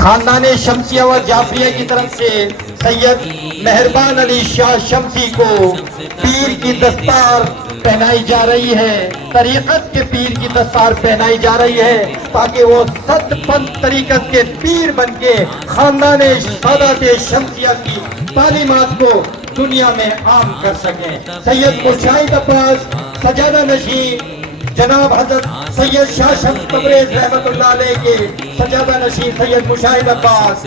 خاندان شمسیہ و جعفریہ کی طرف سے سید مہربان علی شاہ شمسی کو پیر کی دستار پہنائی جا رہی ہے، طریقت کے پیر کی دستار پہنائی جا رہی ہے تاکہ وہ ست پنتھ طریقت کے پیر بن کے خاندان سادات شمسیہ کی تعلیمات کو دنیا میں عام کر سکیں۔ سید مشاہد عباس سجادہ نشین جناب حضرت سید شاہ شمس تبریز رحمت اللہ علیہ کے سجادہ نشین سید مشاہد عباس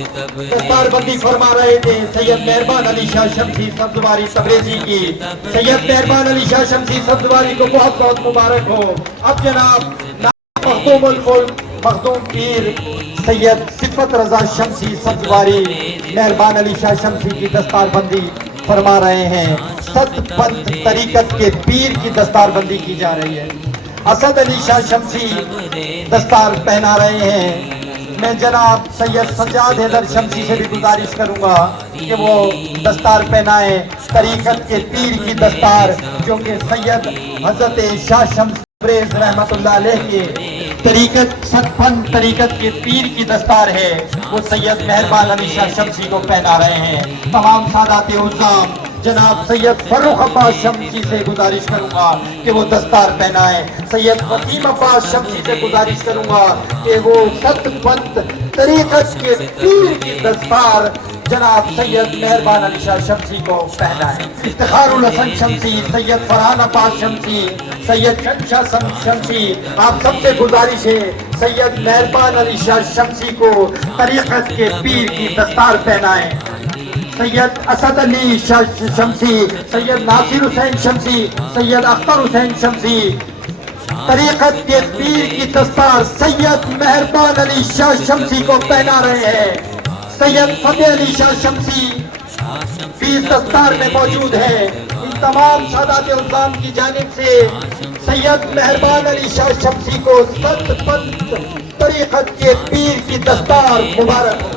دستار بندی فرما رہے تھے۔ سید مہربان علی شاہ شمسی سبزواری تبریزی کی سید مہربان علی شاہ شمسی سبزواری کو بہت بہت مبارک ہو۔ اب جناب مخدوم الملک مخدوم پیر سید صفت رضا شمسی سبزواری مہربان علی شاہ شمسی کی دستار بندی فرما رہے ہیں۔ ست پنتھ طریقت کے پیر کی دستار بندی کی جا رہی ہے۔ اسد علی شاہ شمسی دستار پہنا رہے ہیں۔ میں جناب سید سجاد حیدر شمسی سے بھی گزارش کروں گا کہ وہ دستار پہنائیں، طریقت کے پیر کی دستار جو کہ سید حضرت شاہ شمس تبریز رحمت اللہ علیہ کے طریقت ست پنتھ طریقت کے پیر کی دستار ہے، وہ سید مہربان علی شاہ شمسی کو پہنا رہے ہیں۔ تمام سادات عظام جناب سید فروخ عباس شمسی سے گزارش کروں گا کہ وہ دستار پہنائیں۔ سید وسیم عباس شمسی سے گزارش کروں گا کہ وہ ست پنتھ طریقت کے پیر کی دستار جناب سید مہربان علی شاہ شمسی کو پہنائیں۔ افتخار الحسن شمسی، سید فرحان عباس شمسی، سید شاہ شمسی، آپ سب سے گزارش ہے سید مہربان علی شاہ شمسی کو طریقت کے پیر کی دستار پہنائیں۔ سید اسد علی شاہ شمسی، سید ناصر حسین شمسی، سید اختر حسین شمسی طریقت کے پیر کی دستار سید مہربان علی شاہ شمسی کو پہنا رہے ہیں۔ سید فتح علی شاہ شمسی بھی اس دستار میں موجود ہے۔ ان تمام سادات عظام کی جانب سے سید مہربان علی شاہ شمسی کو ست پنتھ طریقت کے پیر کی دستار مبارک ہو۔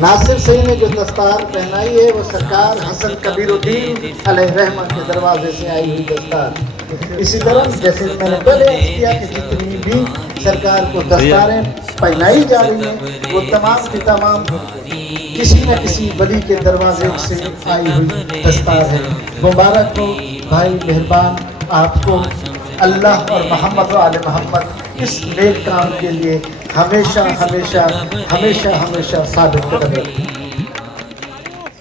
ناصر صحیح نے جو دستار پہنائی ہے وہ سرکار حسن کبیر الدین علیہ رحمہ کے دروازے سے آئی ہوئی دستار۔ اسی طرح جیسے میں نے پہلے عرض کیا کہ جتنی بھی سرکار کو دستاریں پہنائی جا رہی ہیں وہ تمام کی تمام کسی نہ کسی ولی کے دروازے سے آئی ہوئی دستار ہے۔ مبارک ہو بھائی مہربان، آپ کو اللہ اور محمد و آل محمد اس نیک کام کے لیے ہمیشہ ہمیشہ ہمیشہ ہمیشہ ثابت قدم رکھیں۔